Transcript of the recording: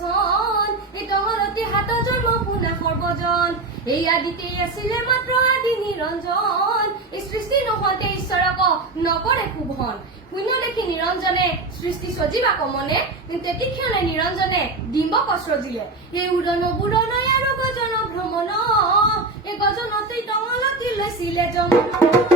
বচন এই তঙলতি হাত জন্ম পুনা সৰ্বজন এই আদিতে আছিলে মাত্ৰ আদি নিৰঞ্জন এই সৃষ্টি নহওঁতে ঈশ্বৰক নকৰে শোভন শূন্য দেখি নিৰঞ্জনে সৃষ্টি সজীৱাক মনে তেতিক্ষণে নিৰঞ্জনে ডিম্বক সৃজিলে এই উদন বুদনৈ আৰু গজন ভ্ৰমণ এই গজনতে তঙলতি লৈছিলে জন্ম